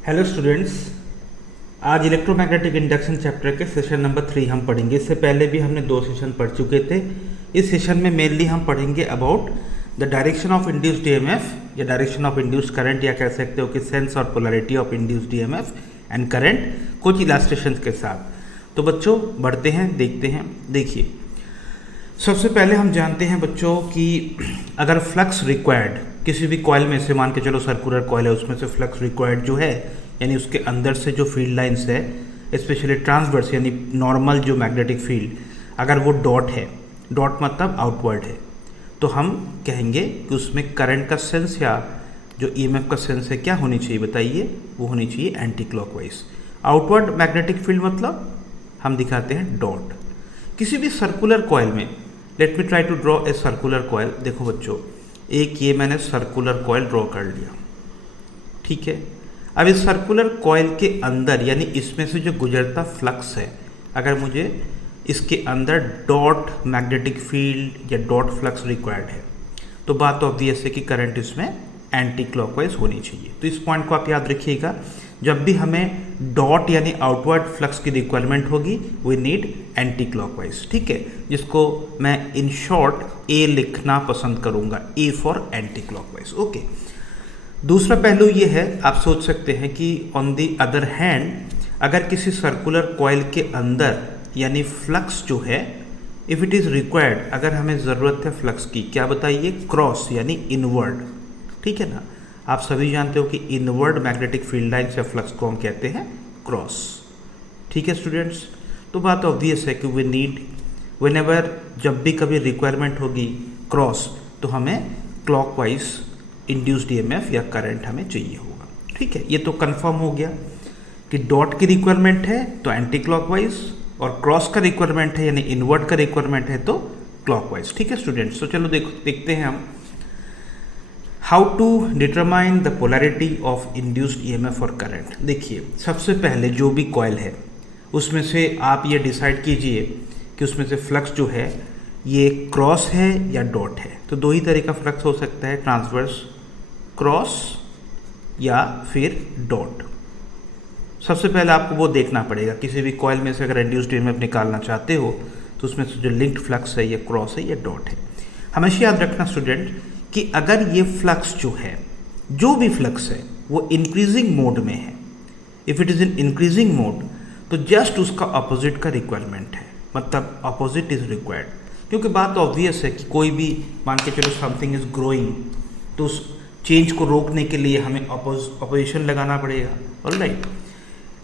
Hello students. आज electromagnetic induction chapter के session number 3 हम पढ़ेंगे। इससे पहले भी हमने 2 सेशन पढ़ चुके थे। इस सेशन में मेनली हम पढ़ेंगे about the direction of induced EMF या डायरेक्शन ऑफ इंड्यूस्ड करंट, या कह सकते हो कि सेंस और polarity of induced EMF and current, कुछ इलास्ट्रेशन के साथ। तो बच्चों बढ़ते हैं, देखते हैं। देखिए, सबसे पहले हम जानते हैं बच्चों कि अगर फ्लक्स रिक्वायर्ड किसी भी कॉइल में से, मान के चलो सर्कुलर कॉइल है, उसमें से फ्लक्स रिक्वायर्ड जो है, यानी उसके अंदर से जो फील्ड लाइंस है, स्पेशली ट्रांसवर्स यानी नॉर्मल जो मैग्नेटिक फील्ड, अगर वो डॉट है, डॉट मतलब आउटवर्ड है, तो हम कहेंगे कि उसमें करंट का सेंस या जो ईएमएफ का सेंस है क्या होनी चाहिए, बताइए। वो होनी चाहिए anticlockwise. Outward magnetic field मतलब हम दिखाते हैं डॉट। किसी भी सर्कुलर कॉइल में, let me try to draw a circular coil. देखो बच्चों, एक ये मैंने सर्कुलर कॉइल ड्रॉ कर लिया, ठीक है। अब इस सर्कुलर कॉइल के अंदर, यानी इसमें से जो गुजरता फ्लक्स है, अगर मुझे इसके अंदर डॉट मैग्नेटिक फील्ड या डॉट फ्लक्स रिक्वायर्ड है, तो बात ऑब्वियस है कि करंट इसमें एंटी क्लॉकवाइज होनी चाहिए। तो इस पॉइंट को आप याद रखिएगा। जब भी हमें डॉट यानी आउटवर्ड फ्लक्स की रिक्वायरमेंट होगी, वी नीड एंटी क्लॉकवाइज, ठीक है, जिसको मैं इन शॉर्ट ए लिखना पसंद करूंगा, A for anti clockwise. Okay. दूसरा पहलू ये है, आप सोच सकते हैं कि ऑन दी अदर हैंड, अगर किसी सर्कुलर कॉइल के अंदर यानी फ्लक्स जो है, इफ इट इज रिक्वायर्ड, अगर हमें ज़रूरत है फ्लक्स की, क्या बताइए, क्रॉस यानी इनवर्ड, ठीक है ना। आप सभी जानते हो कि इनवर्ड मैग्नेटिक फील्ड लाइन से फ्लक्स को हम कहते हैं क्रॉस, ठीक है स्टूडेंट्स। तो बात ऑब्वियस है कि वी नीड, व्हेनेवर जब भी कभी रिक्वायरमेंट होगी क्रॉस, तो हमें क्लॉकवाइज इंड्यूस्ड ईएमएफ या करंट हमें चाहिए होगा, ठीक है। ये तो कंफर्म हो गया कि डॉट की रिक्वायरमेंट है तो एंटी क्लॉकवाइज, और क्रॉस का रिक्वायरमेंट है यानी इनवर्ड का रिक्वायरमेंट है तो क्लॉकवाइज, ठीक है स्टूडेंट्स। तो चलो देखते हैं हम how to determine the polarity of induced EMF और करंट। देखिए, सबसे पहले जो भी कॉइल है उसमें से आप ये डिसाइड कीजिए कि उसमें से फ्लक्स जो है ये क्रॉस है या डॉट है। तो दो ही तरह का फ्लक्स हो सकता है, ट्रांसवर्स क्रॉस या फिर डॉट। सबसे पहले आपको वो देखना पड़ेगा, किसी भी कॉइल में से अगर इंड्यूस्ड ईएमएफ निकालना चाहते हो तो उसमें से जो लिंक्ड फ्लक्स है, ये क्रॉस है या डॉट है। हमेशा याद रखना स्टूडेंट कि अगर ये फ्लक्स जो है, जो भी फ्लक्स है, वो इंक्रीजिंग मोड में है, if it is in increasing mode, तो जस्ट उसका अपोजिट का रिक्वायरमेंट है, मतलब अपोजिट इज रिक्वायर्ड। क्योंकि बात ऑब्वियस है कि कोई भी, मान के चलो समथिंग इज ग्रोइंग, तो उस चेंज को रोकने के लिए हमें अपोजिशन लगाना पड़ेगा, ऑलराइट।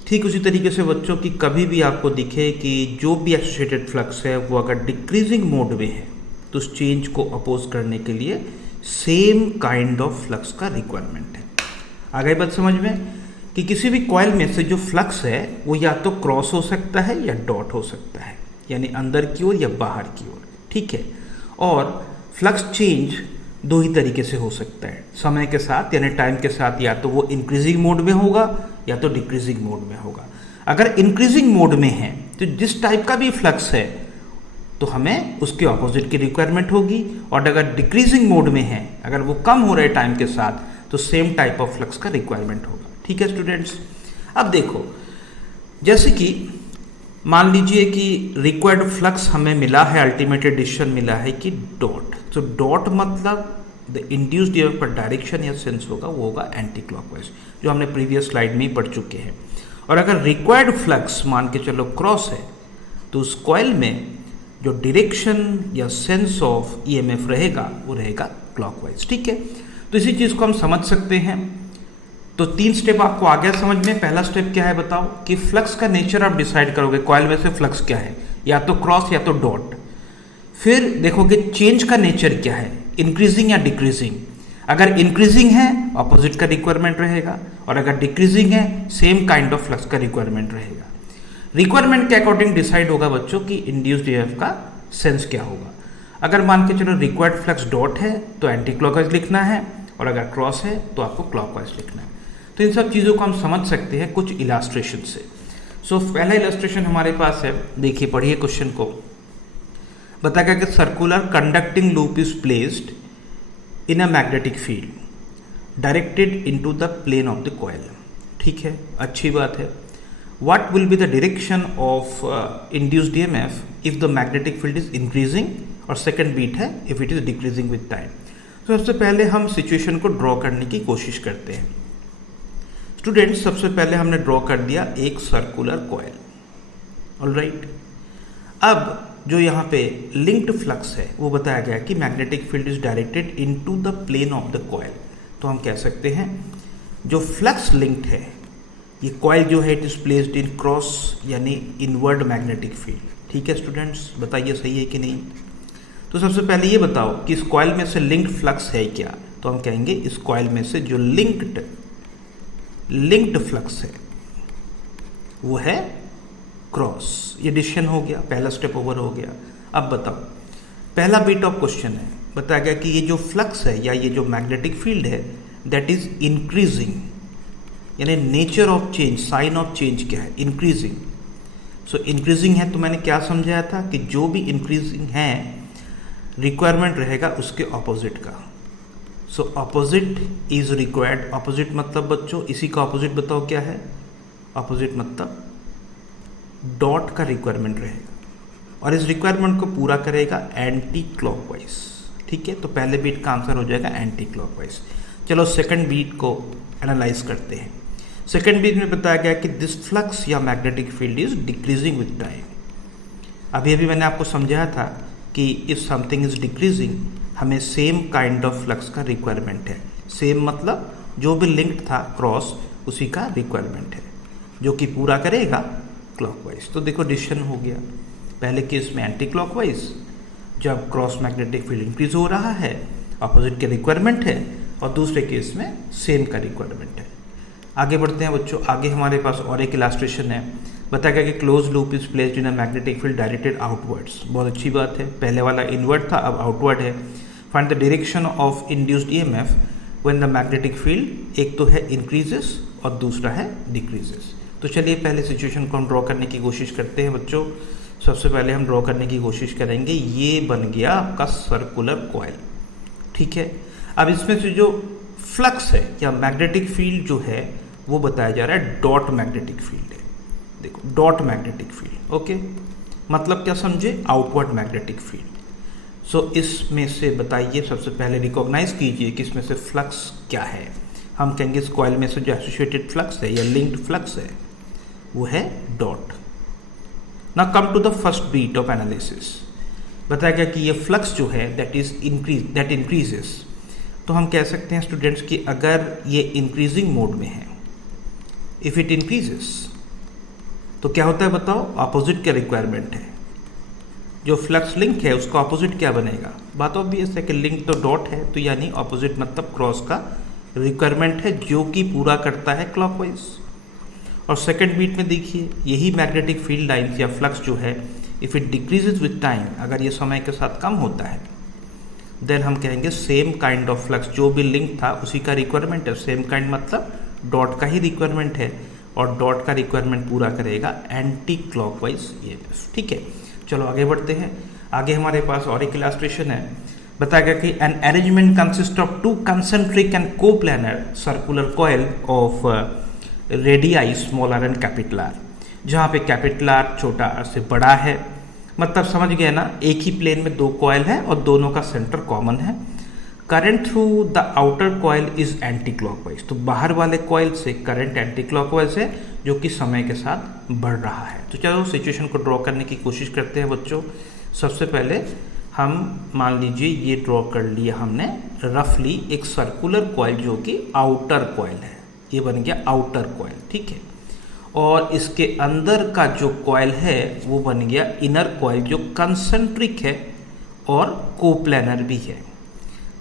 ठीक उसी तरीके से बच्चों की कभी भी आपको दिखे कि जो भी एसोसिएटेड फ्लक्स है वो अगर डिक्रीजिंग मोड में है, तो उस चेंज को अपोज करने के लिए सेम काइंड ऑफ फ्लक्स का रिक्वायरमेंट है। आ गई बात समझ में कि किसी भी कॉइल में से जो फ्लक्स है वो या तो क्रॉस हो सकता है या डॉट हो सकता है, यानी अंदर की ओर या बाहर की ओर, ठीक है। और फ्लक्स चेंज दो ही तरीके से हो सकता है, समय के साथ यानी टाइम के साथ, या तो वो इंक्रीजिंग मोड में होगा या तो डिक्रीजिंग मोड में होगा। अगर इंक्रीजिंग मोड में है तो जिस टाइप का भी फ्लक्स है तो हमें उसके ऑपोजिट की रिक्वायरमेंट होगी, और अगर डिक्रीजिंग मोड में है, अगर वो कम हो रहे टाइम के साथ, तो सेम टाइप ऑफ फ्लक्स का रिक्वायरमेंट होगा, ठीक है स्टूडेंट्स। अब देखो, जैसे कि मान लीजिए कि रिक्वायर्ड फ्लक्स हमें मिला है, अल्टीमेट डिसीजन मिला है कि डॉट। तो डॉट मतलब द इंड्यूस्ड ईएमएफ पर डायरेक्शन या सेंस होगा, वो होगा एंटी क्लॉकवाइज, जो हमने प्रीवियस स्लाइड में ही पढ़ चुके हैं। और अगर रिक्वायर्ड फ्लक्स मान के चलो क्रॉस है, तो उस कॉइल में जो डायरेक्शन या सेंस ऑफ ईएमएफ रहेगा वो रहेगा क्लॉकवाइज, ठीक है। तो इसी चीज़ को हम समझ सकते हैं। तो 3 स्टेप आपको आ गया समझ में। पहला स्टेप क्या है बताओ, कि फ्लक्स का नेचर आप डिसाइड करोगे, कॉइल में से फ्लक्स क्या है, या तो क्रॉस या तो डॉट। फिर देखोगे चेंज का नेचर क्या है, इंक्रीजिंग या डिक्रीजिंग। अगर इंक्रीजिंग है ऑपोजिट का रिक्वायरमेंट रहेगा, और अगर डिक्रीजिंग है सेम काइंड ऑफ फ्लक्स का रिक्वायरमेंट रहेगा। रिक्वायरमेंट के अकॉर्डिंग डिसाइड होगा बच्चों कि इंड्यूस्ड ईएमएफ का सेंस क्या होगा। अगर मान के चलो रिक्वायर्ड फ्लक्स डॉट है तो एंटी क्लॉकवाइज लिखना है, और अगर क्रॉस है तो आपको क्लॉकवाइज लिखना है। तो इन सब चीज़ों को हम समझ सकते हैं कुछ इलास्ट्रेशन से। सो पहला इलास्ट्रेशन हमारे पास है, देखिए पढ़िए क्वेश्चन को। बताया कि circular conducting loop is placed in a magnetic field directed into the plane of the coil, ठीक है, अच्छी बात है। What will be the direction of induced EMF if the magnetic field is increasing, और second beat है if it is decreasing with time। तो सबसे पहले हम सिचुएशन को ड्रॉ करने की कोशिश करते हैं। स्टूडेंट्स, सबसे पहले हमने ड्रॉ कर दिया एक सर्कुलर कॉइल, ऑलराइट। अब जो यहाँ पे लिंक्ड फ्लक्स है वो बताया गया कि magnetic field is directed into the plane of the coil. तो हम कह सकते हैं जो फ्लक्स लिंक्ड है, ये कॉइल जो है it is placed in cross यानी इनवर्ड मैग्नेटिक फील्ड। ठीक है स्टूडेंट्स, बताइए सही है कि नहीं। तो सबसे पहले ये बताओ कि इस कॉइल में से लिंक्ड फ्लक्स है क्या। तो हम कहेंगे इस कॉइल में से जो लिंक्ड फ्लक्स है वो है क्रॉस। ये डिसीजन हो गया, पहला स्टेप ओवर हो गया। अब बताओ, पहला बिट ऑफ क्वेश्चन है, बताया गया कि ये जो फ्लक्स है या ये जो मैग्नेटिक फील्ड है दैट इज इंक्रीजिंग, यानी nature of change, sign of change क्या है, इंक्रीजिंग। सो इंक्रीजिंग है तो मैंने क्या समझाया था कि जो भी इंक्रीजिंग है रिक्वायरमेंट रहेगा उसके ऑपोजिट का। So opposite is required. Opposite मतलब बच्चों इसी का ऑपोजिट बताओ क्या है। ऑपोजिट मतलब डॉट का रिक्वायरमेंट रहेगा और इस रिक्वायरमेंट को पूरा करेगा एंटी क्लॉकवाइज। ठीक है, तो पहले बीट का आंसर हो जाएगा एंटी क्लॉकवाइज। चलो सेकंड बीट को एनालाइज करते हैं। सेकंड बीट में बताया गया कि दिस फ्लक्स या magnetic field is decreasing with time. अभी अभी मैंने आपको समझाया था कि इफ समथिंग इज डिक्रीजिंग हमें सेम काइंड ऑफ फ्लक्स का रिक्वायरमेंट है। सेम मतलब जो भी लिंक्ड था क्रॉस उसी का रिक्वायरमेंट है जो कि पूरा करेगा क्लॉकवाइज। तो देखो डिसीजन हो गया, पहले केस में एंटी क्लॉकवाइज, जब क्रॉस मैग्नेटिक फील्ड इंक्रीज हो रहा है अपोजिट के रिक्वायरमेंट है, और दूसरे केस में सेम का रिक्वायरमेंट है। आगे बढ़ते हैं बच्चों। आगे हमारे पास और एक इलास्ट्रेशन है, बताया गया कि close loop is placed in a magnetic field directed outwards. बहुत अच्छी बात है, पहले वाला इनवर्ड था अब आउटवर्ड है। Find the direction of induced EMF when the magnetic field, एक तो है इंक्रीजेस और दूसरा है डिक्रीजेस। तो चलिए पहले सिचुएशन को हम ड्रॉ करने की कोशिश करते हैं बच्चों। सबसे पहले हम ड्रॉ करने की कोशिश करेंगे, ये बन गया आपका सर्कुलर कॉइल। ठीक है, अब इसमें से जो फ्लक्स है या मैग्नेटिक फील्ड जो है वो बताया जा रहा है डॉट मैग्नेटिक फील्ड है। देखो डॉट मैग्नेटिक फील्ड, ओके, मतलब क्या समझे, आउटवर्ड मैग्नेटिक फील्ड। सो इसमें से बताइए, सबसे पहले रिकॉग्नाइज कीजिए कि इसमें से फ्लक्स क्या है। हम कहेंगे इस कॉइल में से जो एसोसिएटेड फ्लक्स है या लिंक्ड फ्लक्स है वो है dot. Now come to the first beat of analysis. बताया गया कि ये फ्लक्स जो है दैट इंक्रीजेस। तो हम कह सकते हैं स्टूडेंट्स कि अगर ये इंक्रीजिंग मोड में है, इफ इट इंक्रीजेस, तो क्या होता है बताओ, अपोजिट का रिक्वायरमेंट है। जो फ्लक्स लिंक है उसका अपोजिट क्या बनेगा, बात ऑब्वियस है कि लिंक तो डॉट है, तो यानी अपोजिट मतलब क्रॉस का रिक्वायरमेंट है जो कि पूरा करता है क्लॉकवाइज। और सेकंड बीट में देखिए यही मैग्नेटिक फील्ड लाइंस या फ्लक्स जो है if it decreases with time, अगर ये समय के साथ कम होता है देन हम कहेंगे सेम काइंड ऑफ फ्लक्स, जो भी लिंक था उसी का रिक्वायरमेंट है। सेम काइंड मतलब डॉट का ही रिक्वायरमेंट है और डॉट का रिक्वायरमेंट पूरा करेगा एंटी क्लॉकवाइज ईएमएफ। ठीक है, चलो आगे बढ़ते हैं। आगे हमारे पास और एक इलास्ट्रेशन है, बताया गया कि an arrangement consist of two concentric and coplanar circular coil of radii small R and capital R, जहाँ पे कैपिटल आर छोटा आर से बड़ा है। मतलब समझ गए ना, एक ही प्लेन में दो कॉइल है और दोनों का सेंटर कॉमन है। Current through the outer coil is anti clockwise, तो बाहर वाले कॉइल से करंट एंटी क्लॉकवाइज है जो कि समय के साथ बढ़ रहा है। तो चलो सिचुएशन को ड्रॉ करने की कोशिश करते हैं बच्चों। सबसे पहले हम मान लीजिए ये ड्रॉ कर लिया हमने रफली एक सर्कुलर कॉइल जो कि आउटर कॉइल है, ये बन गया आउटर कॉइल। ठीक है, और इसके अंदर का जो कॉइल है वो बन गया इनर कॉइल जो कंसेंट्रिक है और कोप्लानर भी है।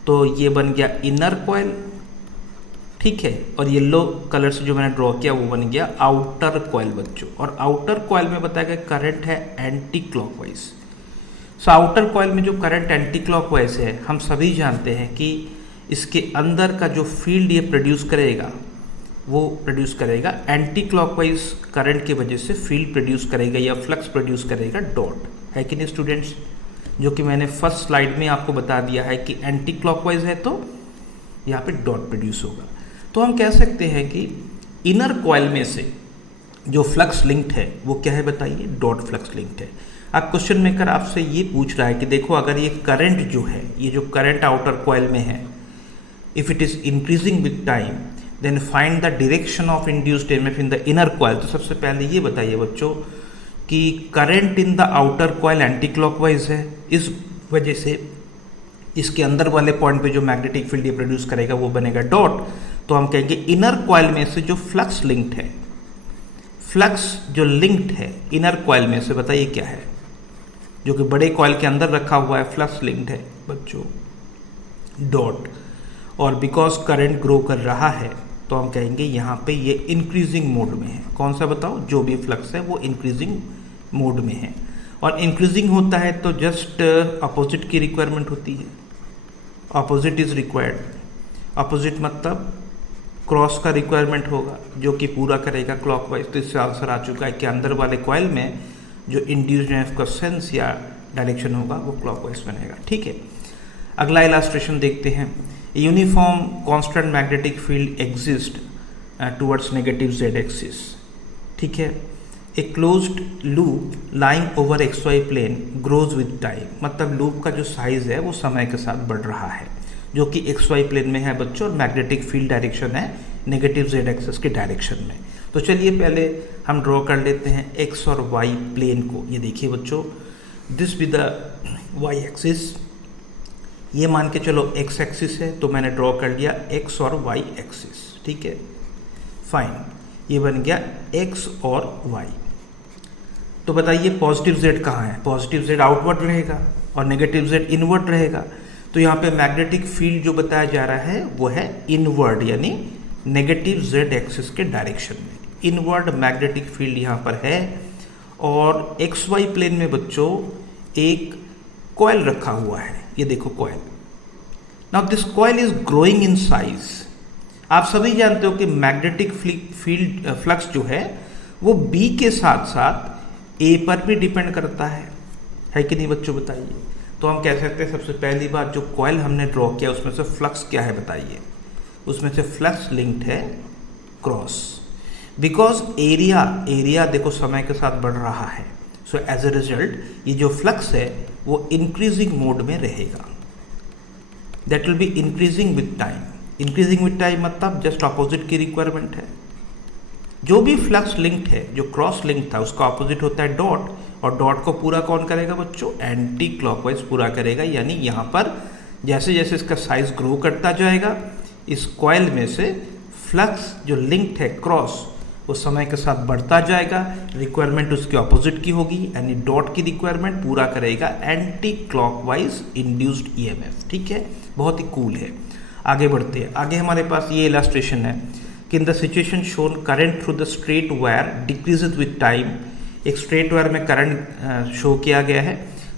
तो ये बन गया इनर कॉइल, ठीक है, और येलो कलर से जो मैंने ड्रॉ किया वो बन गया आउटर कॉइल बच्चों। और आउटर कॉइल में बताया गया करंट है anti clockwise. So outer coil में जो करंट एंटी क्लॉकवाइज है, हम सभी जानते हैं कि इसके अंदर का जो फील्ड ये प्रोड्यूस करेगा वो प्रोड्यूस करेगा एंटी क्लॉकवाइज करंट की वजह से फील्ड प्रोड्यूस करेगा या फ्लक्स प्रोड्यूस करेगा डॉट, है कि नहीं स्टूडेंट्स, जो कि मैंने फर्स्ट स्लाइड में आपको बता दिया है कि एंटी क्लॉकवाइज है तो यहाँ पे डॉट प्रोड्यूस होगा। तो हम कह सकते हैं कि इनर कॉइल में से जो फ्लक्स लिंक्ड है वो क्या है बताइए, डॉट फ्लक्स लिंक्ड है। अब क्वेश्चन मेकर आपसे ये पूछ रहा है कि देखो अगर ये करंट जो है, ये जो करंट आउटर कॉइल में है, if it is increasing with time then find the direction of induced EMF in the inner coil. तो सबसे पहले ये बताइए बच्चों कि current in the outer coil anticlockwise है, इस वजह से इसके अंदर वाले पॉइंट पे जो मैग्नेटिक फील्ड ये प्रोड्यूस करेगा वो बनेगा डॉट। तो हम कहेंगे इनर कॉइल में से जो फ्लक्स लिंक्ड है, फ्लक्स जो लिंक्ड है इनर कॉइल में से, बताइए क्या है, जो कि बड़े कॉइल के अंदर रखा हुआ है, फ्लक्स लिंक्ड है बच्चों डॉट। और बिकॉज करंट ग्रो कर रहा है तो हम कहेंगे यहाँ पे ये इंक्रीजिंग मोड में है। कौन सा बताओ, जो भी फ्लक्स है वो इंक्रीजिंग मोड में है। और इंक्रीजिंग होता है तो जस्ट अपोजिट की रिक्वायरमेंट होती है, अपोजिट इज रिक्वायर्ड। अपोजिट मतलब क्रॉस का रिक्वायरमेंट होगा जो कि पूरा करेगा क्लॉकवाइज। तो इससे आंसर आ चुका है कि अंदर वाले कॉइल में जो इंड्यूस्ड ईएमएफ का सेंस या डायरेक्शन होगा वो क्लॉकवाइज बनेगा। ठीक है, अगला इलास्ट्रेशन देखते हैं। Uniform constant magnetic field exist towards negative Z axis. ठीक है, a closed loop lying over X Y plane grows with time, मतलब लूप का जो साइज है वो समय के साथ बढ़ रहा है, जो कि एक्स वाई प्लेन में है बच्चों, और मैग्नेटिक फील्ड डायरेक्शन है नेगेटिव जेड एक्सिस के डायरेक्शन में। तो चलिए पहले हम ड्रॉ कर लेते हैं एक्स और वाई प्लेन को। ये देखिए बच्चों, this with the Y axis, ये मान के चलो एक्स एक्सिस है तो मैंने ड्रॉ कर लिया एक्स और वाई एक्सिस। ठीक है, फाइन, ये बन गया एक्स और वाई। तो बताइए पॉजिटिव जेड कहाँ है, पॉजिटिव जेड आउटवर्ड रहेगा और नेगेटिव जेड इनवर्ड रहेगा। तो यहाँ पे मैग्नेटिक फील्ड जो बताया जा रहा है वो है इनवर्ड, यानी नेगेटिव जेड एक्सिस के डायरेक्शन में इनवर्ड मैग्नेटिक फील्ड यहाँ पर है। और एक्स वाई प्लेन में बच्चों एक कॉइल रखा हुआ है, ये देखो coil. Now this coil is growing in size. आप सभी जानते हो कि मैग्नेटिक फील्ड फ्लक्स जो है वो बी के साथ साथ ए पर भी डिपेंड करता है कि नहीं बच्चों, बताइए। तो हम कह सकते हैं सबसे पहली बात, जो कॉइल हमने ड्रॉ किया उसमें से फ्लक्स क्या है बताइए, उसमें से फ्लक्स लिंक्ड है क्रॉस, बिकॉज एरिया देखो समय के साथ बढ़ रहा है। सो एज ए रिजल्ट ये जो फ्लक्स है वो इंक्रीजिंग मोड में रहेगा, that will be increasing with time. Increasing with time मतलब जस्ट अपोजिट की रिक्वायरमेंट है। जो भी फ्लक्स लिंक्ड है, जो क्रॉस लिंक था, उसका अपोजिट होता है डॉट, और डॉट को पूरा कौन करेगा बच्चों, एंटी क्लॉकवाइज पूरा करेगा। यानी यहाँ पर जैसे जैसे इसका साइज ग्रो करता जाएगा, इस कॉइल में से फ्लक्स जो लिंक्ड है क्रॉस वो समय के साथ बढ़ता जाएगा, रिक्वायरमेंट उसके ऑपोजिट की होगी, यानी डॉट की रिक्वायरमेंट पूरा करेगा एंटी क्लॉकवाइज इंड्यूस्ड ईएमएफ। ठीक है, बहुत ही कूल है। आगे बढ़ते हैं, आगे हमारे पास ये इलास्ट्रेशन है कि इन the situation shown current through the straight wire decreases with time. एक स्ट्रेट वायर में करंट शो किया गया है।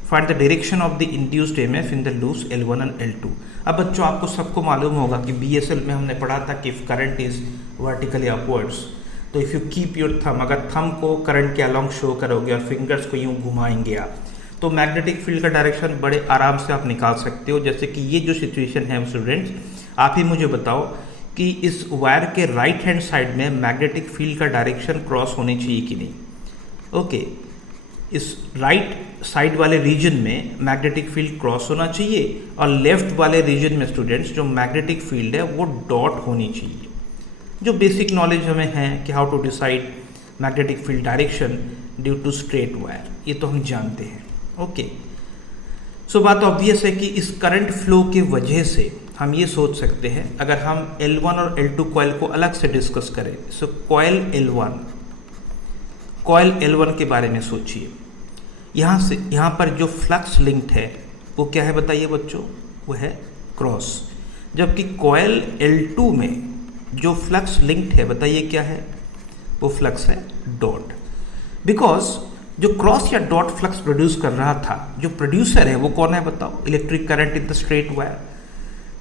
Find the direction of the induced EMF in the loops L1 and L2। अब बच्चों आपको सबको मालूम होगा कि BSL में हमने पढ़ा था कि if current is vertically upwards, तो if you keep your thumb, अगर थम को करंट के अलॉन्ग शो करोगे और फिंगर्स को यूँ घुमाएंगे आप, तो मैग्नेटिक फील्ड का डायरेक्शन बड़े आराम से आप निकाल सकते हो। जैसे कि ये जो सिचुएशन है स्टूडेंट्स, आप ही मुझे बताओ कि इस वायर के राइट हैंड साइड में मैग्नेटिक फील्ड का डायरेक्शन क्रॉस होनी चाहिए कि नहीं। ओके, इस राइट साइड वाले रीजन में मैग्नेटिक फील्ड क्रॉस होना चाहिए, और लेफ्ट वाले रीजन में स्टूडेंट्स जो मैग्नेटिक फील्ड है वो डॉट होनी चाहिए। जो बेसिक नॉलेज हमें है कि how to decide magnetic field direction due to straight wire, ये तो हम जानते हैं। ओके, सो बात ऑब्वियस है कि इस करंट फ्लो की वजह से हम ये सोच सकते हैं, अगर हम L1 और L2 कॉइल को अलग से डिस्कस करें, सो कॉइल L1 के बारे में सोचिए। यहाँ पर जो फ्लक्स लिंक्ड है वो क्या है बताइए बच्चों, वो है क्रॉस। जबकि कॉइल L2 में जो फ्लक्स लिंक्ड है बताइए क्या है, वो फ्लक्स है डॉट। बिकॉज जो क्रॉस या डॉट फ्लक्स प्रोड्यूस कर रहा था, जो प्रोड्यूसर है वो कौन है बताओ, electric current in the straight wire.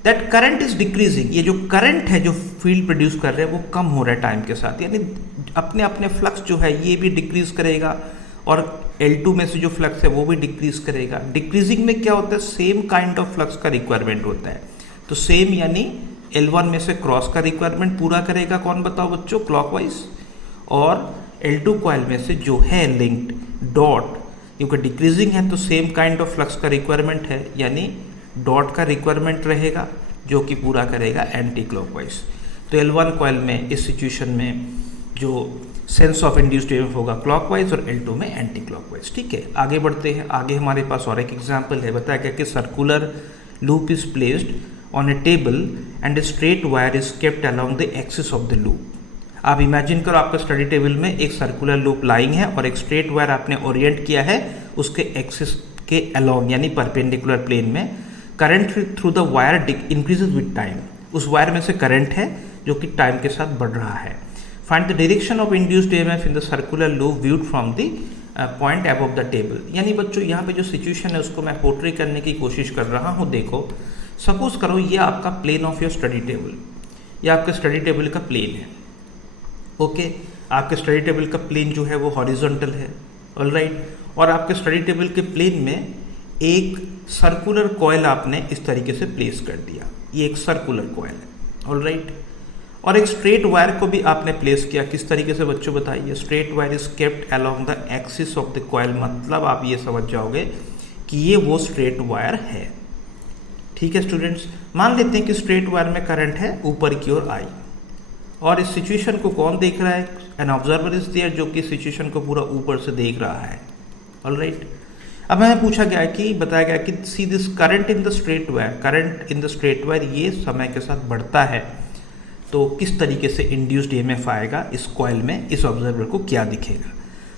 That current is decreasing, ये जो करंट है जो फील्ड प्रोड्यूस कर रहे हैं वो कम हो रहा है टाइम के साथ, यानी अपने अपने फ्लक्स जो है ये भी डिक्रीज करेगा, और L2 में से जो फ्लक्स है वो भी डिक्रीज करेगा। डिक्रीजिंग में क्या होता है, सेम काइंड ऑफ फ्लक्स का रिक्वायरमेंट होता है। तो सेम यानी L1 में से क्रॉस का रिक्वायरमेंट पूरा करेगा कौन बताओ बच्चों, क्लॉकवाइज, और L2 कॉइल में से जो है लिंक्ड डॉट, क्योंकि डिक्रीजिंग है तो सेम काइंड ऑफ फ्लक्स का रिक्वायरमेंट है, यानी डॉट का रिक्वायरमेंट रहेगा जो कि पूरा करेगा एंटी क्लॉकवाइज। तो L1 कॉइल में इस सिचुएशन में जो सेंस ऑफ इंड्यूस्ड ईएमएफ होगा क्लॉकवाइज और L2 में एंटी क्लॉकवाइज। ठीक है, आगे बढ़ते हैं। आगे हमारे पास और एक एग्जांपल है, बताया गया कि circular loop is placed on A table and A straight wire is kept along the axis of the loop. आप इमेजिन करो आपका स्टडी टेबल में एक सर्कुलर लूप लाइंग है और एक स्ट्रेट वायर आपने ओरिएंट किया है उसके एक्सिस के अलोंग यानी परपेंडिकुलर प्लेन में। Current through the wire increases with time, उस वायर में से करंट है जो कि टाइम के साथ बढ़ रहा है। Find the direction of induced EMF in the circular loop viewed from the point above the table. यानी बच्चों यहाँ पे जो सिचुएशन है उसको मैं पोर्ट्रे करने की कोशिश कर रहा हूँ। देखो सपोज करो ये आपका plane of your study table, ये आपके स्टडी टेबल का प्लेन है। ओके, आपके स्टडी टेबल का प्लेन जो है वो हॉरिजॉन्टल है, ऑलराइट, और आपके स्टडी टेबल के प्लेन में एक सर्कुलर कॉइल आपने इस तरीके से प्लेस कर दिया, ये एक सर्कुलर कॉइल है, ऑलराइट, और एक स्ट्रेट वायर को भी आपने प्लेस किया। किस तरीके से बच्चों बताइए, straight wire is kept along the axis of the coil, मतलब आप ये समझ जाओगे कि ये वो स्ट्रेट वायर है। ठीक है स्टूडेंट्स, मान लेते हैं कि स्ट्रेट वायर में करंट है ऊपर की ओर आई, और इस सिचुएशन को कौन देख रहा है, एन ऑब्जर्वर इज देयर, जो कि सिचुएशन को पूरा ऊपर से देख रहा है, ऑलराइट। अब हमें पूछा गया कि बताया गया कि see this current in the straight wire, current in the straight wire ये समय के साथ बढ़ता है, तो किस तरीके से इंड्यूस्ड ईएमएफ आएगा इस कॉइल में, इस ऑब्जर्वर को क्या दिखेगा।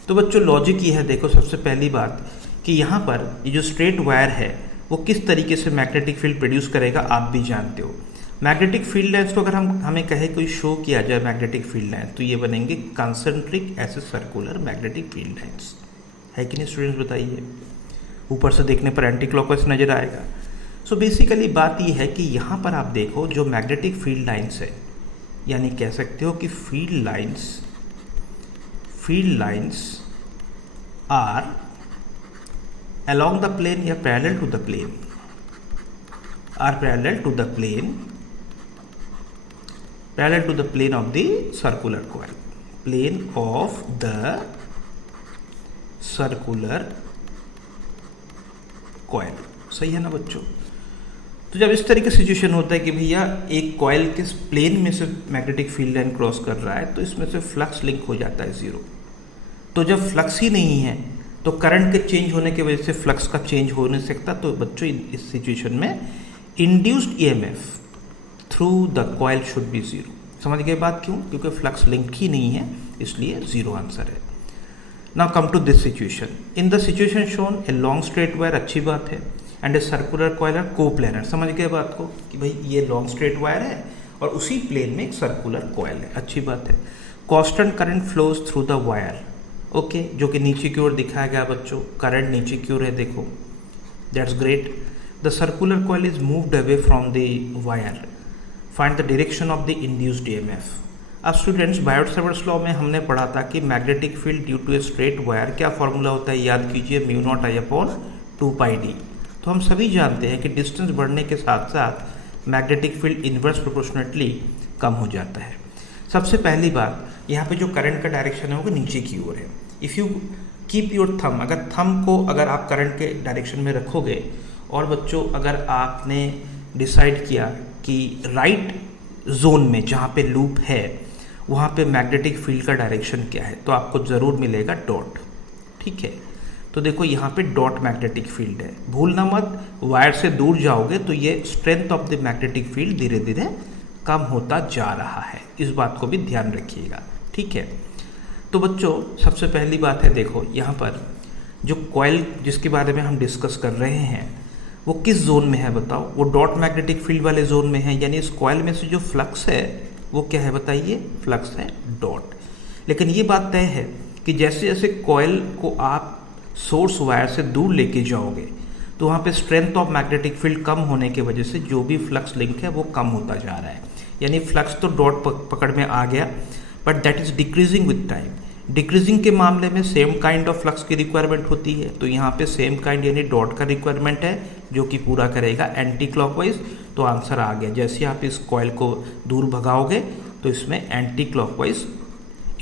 तो बच्चों लॉजिक ये है, देखो सबसे पहली बात कि यहाँ पर ये जो स्ट्रेट वायर है वो किस तरीके से मैग्नेटिक फील्ड प्रोड्यूस करेगा आप भी जानते हो। मैग्नेटिक फील्ड लाइन्स को अगर हमें कहे कोई शो किया जाए मैग्नेटिक फील्ड लाइन, तो ये बनेंगे कंसेंट्रिक ऐसे सर्कुलर मैग्नेटिक फील्ड लाइन्स, है कि नहीं स्टूडेंट्स बताइए। ऊपर से देखने पर एंटी क्लॉकवाइज नजर आएगा। सो बेसिकली बात ये है कि यहाँ पर आप देखो जो मैग्नेटिक फील्ड लाइन्स है, यानी कह सकते हो कि field lines are along the plane या parallel to the plane, are parallel to the plane of the circular coil, plane of the circular coil। सही है ना बच्चों। तो जब इस तरीके से सिचुएशन होता है कि भैया एक कॉइल के प्लेन में से मैग्नेटिक फील्ड लाइन क्रॉस कर रहा है, तो इसमें से फ्लक्स लिंक हो जाता है जीरो। तो जब फ्लक्स ही नहीं है तो करंट के चेंज होने की वजह से फ्लक्स का चेंज हो नहीं सकता। तो बच्चों इस सिचुएशन में induced EMF through the coil should be zero. समझ गए बात क्यों? क्योंकि फ्लक्स लिंक ही नहीं है, इसलिए जीरो आंसर है। Now come to this situation. In the situation shown a long straight wire, अच्छी बात है, and a circular coil are coplanar. समझ गए बात को कि भाई ये लॉन्ग स्ट्रेट वायर है और उसी प्लेन में एक सर्कुलर कॉइल है, अच्छी बात है। Constant current flows through the wire, okay, जो कि नीचे की ओर दिखाया गया बच्चों, करंट नीचे की ओर है, देखो that's great. The circular coil is moved away from the wire, find the direction of the induced EMF. अब स्टूडेंट्स बायोट-सावर्ट्स लॉ में हमने पढ़ा था कि magnetic field due to a straight wire क्या फॉर्मूला होता है, याद कीजिए, mu not I upon 2πd। तो हम सभी जानते हैं कि डिस्टेंस बढ़ने के साथ साथ मैग्नेटिक फील्ड इन्वर्स प्रोपोर्शनेटली कम हो जाता है। सबसे पहली बात, यहाँ पे जो करंट का डायरेक्शन है वो नीचे की ओर है। If you keep your thumb, अगर थंब को अगर आप करंट के डायरेक्शन में रखोगे और बच्चों अगर आपने डिसाइड किया कि राइट जोन में जहाँ पे लूप है वहाँ पे मैग्नेटिक फील्ड का डायरेक्शन क्या है, तो आपको ज़रूर मिलेगा डॉट। ठीक है, तो देखो यहाँ पे डॉट मैग्नेटिक फील्ड है, भूलना मत, वायर से दूर जाओगे तो ये strength of the magnetic field धीरे धीरे कम होता जा रहा है, इस बात को भी ध्यान रखिएगा। ठीक है, तो बच्चों सबसे पहली बात है, देखो यहाँ पर जो कॉइल जिसके बारे में हम डिस्कस कर रहे हैं वो किस जोन में है बताओ, वो डॉट मैग्नेटिक फील्ड वाले जोन में है, यानी इस कॉइल में से जो फ्लक्स है वो क्या है बताइए, फ्लक्स है डॉट। लेकिन ये बात तय है कि जैसे जैसे कॉइल को आप सोर्स वायर से दूर लेके जाओगे तो वहाँ पे स्ट्रेंथ ऑफ मैग्नेटिक फील्ड कम होने की वजह से जो भी फ्लक्स लिंक है वो कम होता जा रहा है, यानी फ्लक्स तो डॉट पकड़ में आ गया, but that is decreasing with time. Decreasing के मामले में सेम काइंड ऑफ फ्लक्स की रिक्वायरमेंट होती है, तो यहाँ पे सेम काइंड यानी डॉट का रिक्वायरमेंट है जो कि पूरा करेगा एंटी क्लॉकवाइज। तो आंसर आ गया। जैसे आप इस कॉइल को दूर भगाओगे तो इसमें एंटी क्लॉकवाइज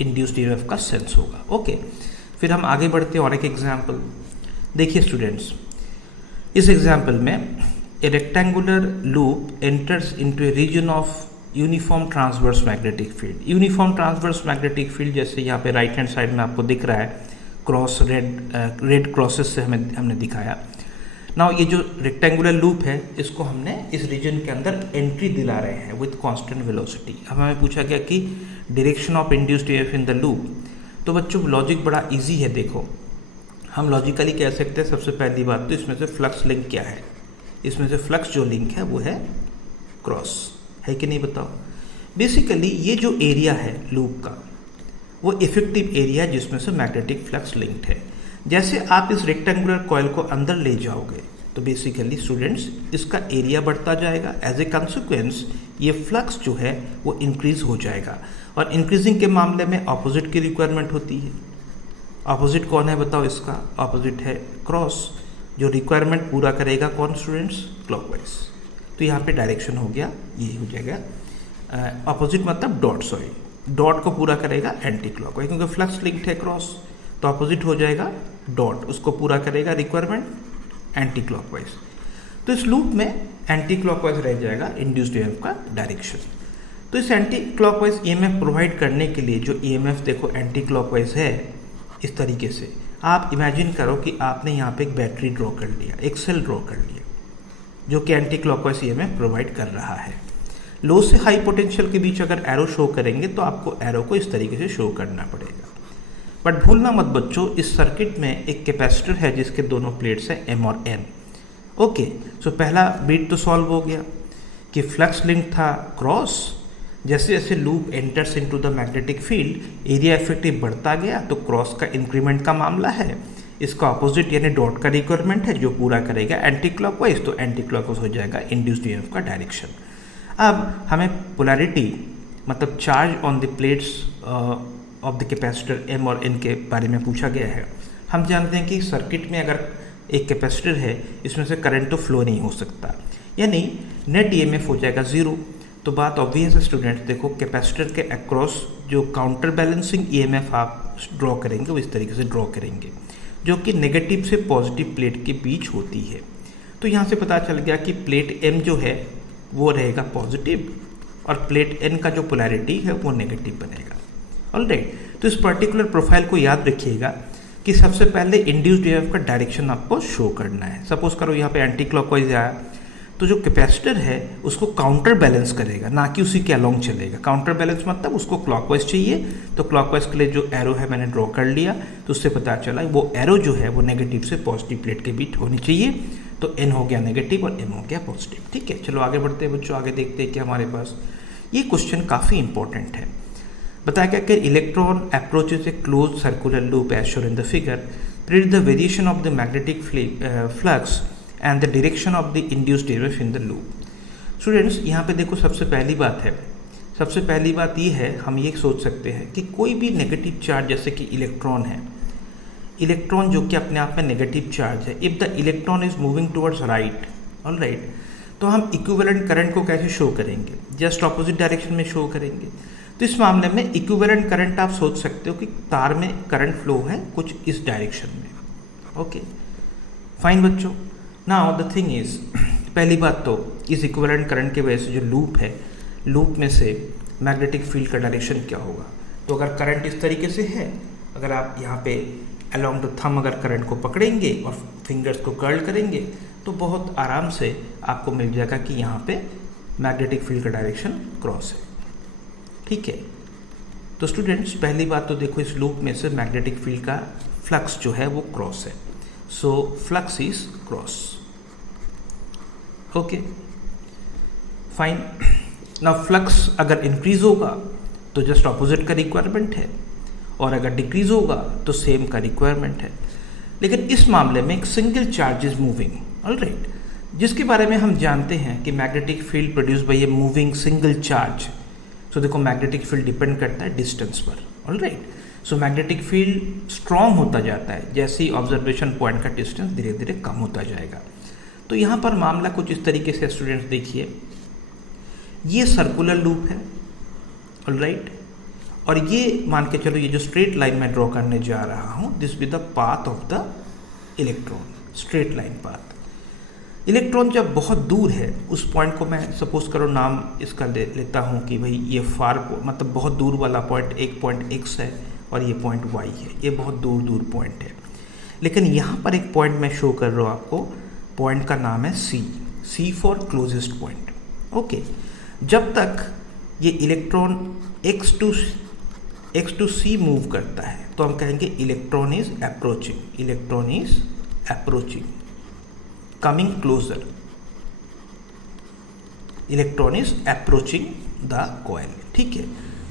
इंड्यूस्ड ईएमएफ का सेंस होगा। ओके, फिर हम आगे बढ़ते हैं और एक एग्जाम्पल देखिए स्टूडेंट्स। इस एग्जाम्पल में a rectangular loop enters into a region of uniform transverse magnetic field. Uniform transverse magnetic field जैसे यहाँ पे राइट हैंड साइड में आपको दिख रहा है, क्रॉस रेड क्रॉसेस से हमने दिखाया। नाउ ये जो रेक्टेंगुलर लूप है इसको हमने इस रीजन के अंदर एंट्री दिला रहे हैं विद कांस्टेंट वेलोसिटी। अब हमें पूछा गया कि direction of induced EMF in the loop. तो बच्चों लॉजिक बड़ा इजी है। देखो हम लॉजिकली कह सकते हैं सबसे पहली बात तो इसमें से फ्लक्स लिंक क्या है, इसमें से फ्लक्स जो लिंक है वो है क्रॉस, है कि नहीं बताओ। बेसिकली ये जो एरिया है लूप का वो इफेक्टिव एरिया है जिसमें से मैग्नेटिक फ्लक्स लिंक्ड है। जैसे आप इस रेक्टेंगुलर कॉइल को अंदर ले जाओगे तो बेसिकली स्टूडेंट्स इसका एरिया बढ़ता जाएगा। एज ए कंसिक्वेंस ये फ्लक्स जो है वो इंक्रीज हो जाएगा। और इंक्रीजिंग के मामले में ऑपोजिट की रिक्वायरमेंट होती है। ऑपोजिट कौन है बताओ इसका? ऑपोजिट है क्रॉस, जो रिक्वायरमेंट पूरा करेगा कौन स्टूडेंट्स? क्लॉकवाइज। तो यहाँ पे डायरेक्शन हो गया, ये हो जाएगा ऑपोजिट मतलब डॉट, सॉरी डॉट को पूरा करेगा एंटी क्लॉकवाइज, क्योंकि फ्लक्स लिंक्ड है क्रॉस तो ऑपोजिट हो जाएगा डॉट, उसको पूरा करेगा रिक्वायरमेंट एंटी क्लॉकवाइज। तो इस लूप में एंटी क्लॉकवाइज रह जाएगा इंड्यूस्ड ईएमएफ का डायरेक्शन। तो इस एंटी क्लॉकवाइज ईएमएफ प्रोवाइड करने के लिए जो ईएमएफ देखो एंटी क्लॉकवाइज है इस तरीके से आप इमेजिन करो कि आपने यहाँ पे एक बैटरी ड्रॉ कर लिया, एक सेल ड्रॉ कर लिया जो कि एंटी क्लॉकवाइज ईएमएफ प्रोवाइड कर रहा है। लो से हाई पोटेंशियल के बीच अगर एरो शो करेंगे तो आपको एरो को इस तरीके से शो करना पड़ेगा। बट भूलना मत बच्चों, इस सर्किट में एक कैपेसिटर है जिसके दोनों प्लेट्स हैं M और N। ओके, सो पहला बीट तो सॉल्व हो गया कि फ्लक्स लिंक था क्रॉस, जैसे जैसे loop enters into the magnetic field area effective बढ़ता गया तो क्रॉस का इंक्रीमेंट का मामला है। इसका अपोजिट यानी डॉट का रिक्वायरमेंट है जो पूरा करेगा एंटी क्लॉकवाइज, तो एंटी क्लॉकवाइज हो जाएगा इंड्यूस्ड ईएमएफ का डायरेक्शन। अब हमें पोलैरिटी मतलब charge on the plates of the capacitor M और N के बारे में पूछा गया है। हम जानते हैं कि सर्किट में अगर एक कैपेसिटर है इसमें से करंट तो फ्लो नहीं हो सकता, यानी नेट ईएमएफ हो जाएगा ज़ीरो। तो बात ऑब्वियस है स्टूडेंट्स, देखो कैपेसिटर के अक्रॉस जो काउंटर बैलेंसिंग ईएमएफ आप ड्रॉ करेंगे वो इस तरीके से ड्रॉ करेंगे जो कि नेगेटिव से पॉजिटिव प्लेट के बीच होती है। तो यहाँ से पता चल गया कि प्लेट M जो है वो रहेगा पॉजिटिव और प्लेट N का जो पोलैरिटी है वो नेगेटिव बनेगा। ऑलराइट, तो इस पर्टिकुलर प्रोफाइल को याद रखिएगा कि सबसे पहले इंड्यूस्ड ईएमएफ का डायरेक्शन आपको शो करना है। सपोज करो यहाँ पे एंटी क्लॉकवाइज आया तो जो कैपेसिटर है उसको काउंटर बैलेंस करेगा, ना कि उसी के अलोंग चलेगा। काउंटर बैलेंस मतलब उसको क्लॉकवाइज चाहिए, तो क्लॉकवाइज के लिए जो एरो है मैंने ड्रॉ कर लिया, तो उससे पता चला वो एरो जो है वो नेगेटिव से पॉजिटिव प्लेट के बीच होनी चाहिए। तो N हो गया नेगेटिव और M हो गया पॉजिटिव। ठीक है, चलो आगे बढ़ते हैं बच्चों, आगे देखते हैं कि हमारे पास ये क्वेश्चन काफ़ी इंपॉर्टेंट है। बताया गया कि electron approaches a close circular loop as shown in the figure, predict the variation of the magnetic flux and the direction of the induced EMF in the loop. Students यहाँ पे देखो सबसे पहली बात है, सबसे पहली बात ये है, हम ये सोच सकते हैं कि कोई भी नेगेटिव चार्ज जैसे कि इलेक्ट्रॉन है, इलेक्ट्रॉन जो कि अपने आप में नेगेटिव चार्ज है, if the electron is moving towards right, alright, तो हम इक्विवेलेंट करंट को कैसे शो करेंगे? जस्ट ऑपोजिट डायरेक्शन में शो करेंगे। तो इस मामले में इक्विवेलेंट करंट आप सोच सकते हो कि तार में करंट फ्लो है कुछ इस डायरेक्शन में। ओके फाइन बच्चों, नाउ द थिंग इज, पहली बात तो इस इक्विवेलेंट करंट की वजह से जो लूप है, लूप में से मैग्नेटिक फील्ड का डायरेक्शन क्या होगा? तो अगर करंट इस तरीके से है, अगर आप यहाँ पे अलोंग द थंब अगर करंट को पकड़ेंगे और फिंगर्स को कर्ल करेंगे तो बहुत आराम से आपको मिल जाएगा कि यहाँ पे मैग्नेटिक फील्ड का डायरेक्शन क्रॉस है। ठीक है, तो स्टूडेंट्स पहली बात तो देखो इस लूप में से मैग्नेटिक फील्ड का फ्लक्स जो है वो क्रॉस है, so flux is cross. Okay fine, now flux अगर इंक्रीज होगा तो जस्ट ऑपोजिट का रिक्वायरमेंट है और अगर डिक्रीज होगा तो सेम का रिक्वायरमेंट है। लेकिन इस मामले में एक single charge is moving, alright, जिसके बारे में हम जानते हैं कि magnetic field produce by a moving single charge. So देखो मैग्नेटिक फील्ड डिपेंड करता है डिस्टेंस पर, alright. So magnetic field strong होता जाता है जैसे ही ऑब्जर्वेशन पॉइंट का डिस्टेंस धीरे धीरे कम होता जाएगा। तो यहाँ पर मामला कुछ इस तरीके से स्टूडेंट्स देखिए ये सर्कुलर लूप है, ऑलराइट। और ये मान के चलो ये जो स्ट्रेट लाइन मैं ड्रॉ करने जा रहा हूँ, this be the path of the electron, straight line path. Electron जब बहुत दूर है, उस पॉइंट को मैं सपोज करो नाम इसका लेता हूँ कि भाई ये फार मतलब बहुत दूर वाला पॉइंट, एक पॉइंट x है और ये पॉइंट y है, ये बहुत दूर दूर पॉइंट है। लेकिन यहाँ पर एक पॉइंट मैं शो कर रहा हूँ आपको, पॉइंट का नाम है C for closest point, okay. जब तक ये electron x to C move करता है तो हम कहेंगे electron is approaching, coming closer, electron is approaching the coil, ठीक है।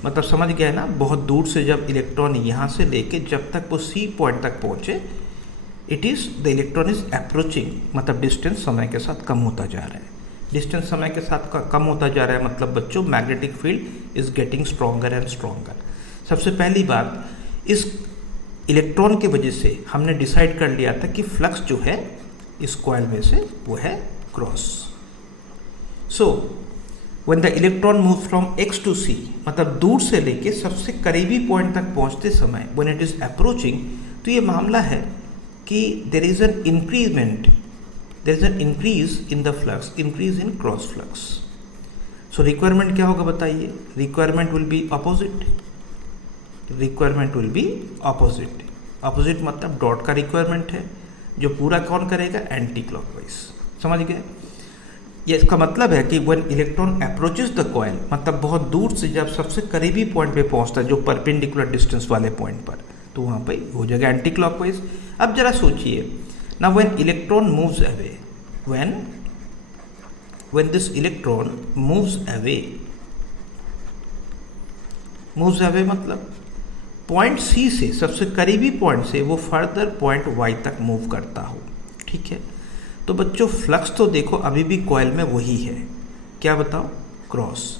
मतलब समझ गया ना, बहुत दूर से जब इलेक्ट्रॉन यहाँ से लेके जब तक वो C पॉइंट तक पहुँचे, it is the electron is approaching, मतलब डिस्टेंस समय के साथ कम होता जा रहा है। डिस्टेंस समय के साथ कम होता जा रहा है मतलब बच्चों magnetic field is getting stronger and stronger. सबसे पहली बात, इस इलेक्ट्रॉन की वजह से हमने डिसाइड कर लिया था कि फ्लक्स जो है इस कॉइल में से वो है cross. So when the electron move from x to C, मतलब दूर से लेके सबसे करीबी पॉइंट तक पहुंचते समय व्हेन इट इज अप्रोचिंग, तो ये मामला है कि there is an increase in the flux, increase in cross flux. So requirement क्या होगा बताइए? रिक्वायरमेंट विल बी ऑपोजिट मतलब डॉट का रिक्वायरमेंट है, जो पूरा कौन करेगा? Anti clockwise. समझ गए? ये इसका मतलब है कि when electron approaches the coil, मतलब बहुत दूर से जब सबसे करीबी पॉइंट पे पहुंचता है जो परपेंडिकुलर डिस्टेंस वाले पॉइंट पर, तो वहाँ पे हो जाएगा एंटी क्लॉकवाइज। अब जरा सोचिए ना, when electron moves away, when this electron moves away मतलब पॉइंट C से, सबसे करीबी पॉइंट से वो फर्दर पॉइंट Y तक मूव करता हो, ठीक है। तो बच्चों फ्लक्स तो देखो अभी भी कॉइल में वही है, क्या बताओ? Cross.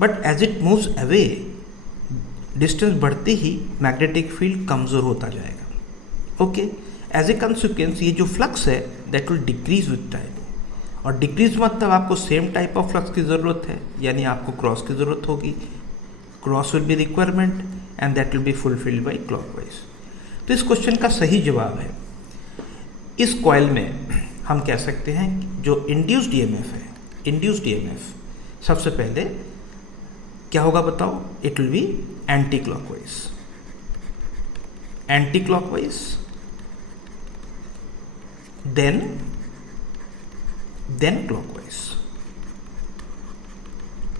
But as it moves away, distance बढ़ते ही मैग्नेटिक फील्ड कमज़ोर होता जाएगा, ओके। एज ए कंसिक्वेंस ये जो फ्लक्स है that will decrease with time, और डिक्रीज मतलब आपको सेम टाइप ऑफ फ्लक्स की ज़रूरत है, यानी आपको क्रॉस की ज़रूरत होगी। Cross will be requirement and that will be fulfilled by clockwise. तो इस क्वेश्चन का सही जवाब है, इस कॉइल में हम कह सकते हैं जो इंड्यूस्ड ईएमएफ है, इंड्यूस्ड ईएमएफ सबसे पहले क्या होगा बताओ? It will be anti clockwise, then clockwise,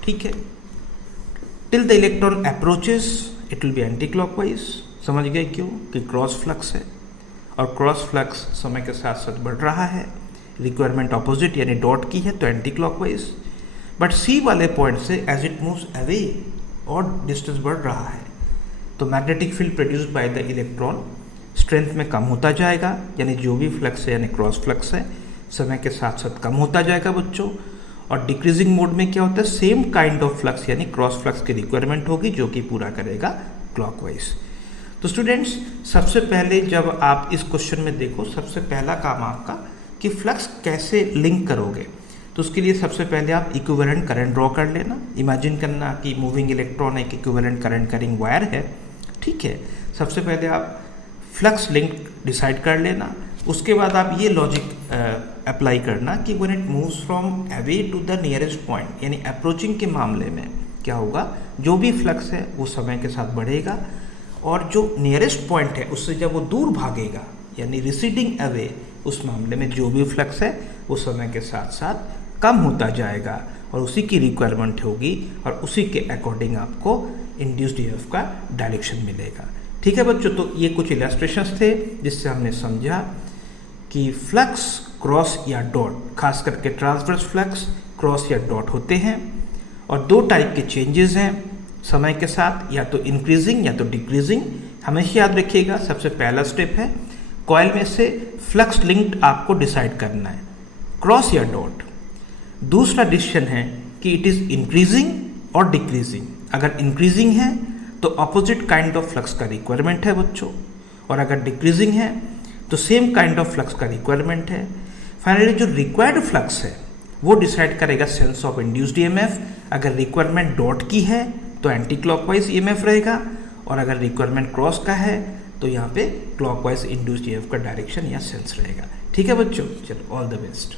ठीक है। Till the electron approaches it will be anti clockwise. समझ गए क्यों? कि क्रॉस फ्लक्स है, और क्रॉस फ्लक्स समय के साथ साथ बढ़ रहा है, रिक्वायरमेंट ऑपोजिट यानी डॉट की है तो एंटी क्लॉकवाइज। बट C वाले पॉइंट से एज इट मूव्स अवे और डिस्टेंस बढ़ रहा है, तो magnetic field produced by the electron strength में कम होता जाएगा, यानी जो भी फ्लक्स है यानी क्रॉस फ्लक्स है समय के साथ साथ कम होता जाएगा बच्चों। और डिक्रीजिंग मोड में क्या होता है? सेम काइंड ऑफ फ्लक्स यानी क्रॉस फ्लक्स की रिक्वायरमेंट होगी, जो कि पूरा करेगा क्लॉकवाइज। तो स्टूडेंट्स, सबसे पहले जब आप इस क्वेश्चन में देखो, सबसे पहला काम आपका कि फ्लक्स कैसे लिंक करोगे, तो उसके लिए सबसे पहले आप इक्विवेलेंट करंट ड्रॉ कर लेना। इमेजिन करना कि मूविंग इलेक्ट्रॉन एक इक्विवेलेंट करंट कैरिंग वायर है, ठीक है। सबसे पहले आप फ्लक्स लिंक डिसाइड कर लेना, उसके बाद आप ये लॉजिक अप्लाई करना कि when it moves from away to the nearest point, यानी अप्रोचिंग के मामले में क्या होगा? जो भी फ्लक्स है वो समय के साथ बढ़ेगा, और जो नियरेस्ट पॉइंट है उससे जब वो दूर भागेगा यानी रिसीडिंग अवे, उस मामले में जो भी फ्लक्स है वो समय के साथ साथ कम होता जाएगा, और उसी की रिक्वायरमेंट होगी, और उसी के अकॉर्डिंग आपको इंड्यूस्ड ईएमएफ का डायरेक्शन मिलेगा। ठीक है बच्चों, तो ये कुछ इलस्ट्रेशंस थे जिससे हमने समझा कि फ्लक्स क्रॉस या डॉट, खास करके ट्रांसवर्स फ्लक्स क्रॉस या डॉट होते हैं, और दो टाइप के चेंजेस हैं समय के साथ, या तो इंक्रीजिंग या तो डिक्रीजिंग। हमेशा याद रखिएगा, सबसे पहला स्टेप है कॉइल में से फ्लक्स लिंक्ड आपको डिसाइड करना है, क्रॉस या डॉट। दूसरा डिसीजन है कि इट इज़ इंक्रीजिंग और डिक्रीजिंग। अगर इंक्रीजिंग है तो अपोजिट काइंड ऑफ फ्लक्स का रिक्वायरमेंट है बच्चों, और अगर डिक्रीजिंग है तो सेम काइंड ऑफ फ्लक्स का रिक्वायरमेंट है। फाइनली जो रिक्वायर्ड फ्लक्स है वो डिसाइड करेगा सेंस ऑफ इंड्यूस्ड ईएमएफ। अगर रिक्वायरमेंट डॉट की है तो एंटी क्लॉकवाइज ईएमएफ रहेगा, और अगर रिक्वायरमेंट क्रॉस का है तो यहाँ पे क्लॉकवाइज इंड्यूस्ड ईएमएफ का डायरेक्शन या सेंस रहेगा। ठीक है बच्चों, चलो ऑल द बेस्ट।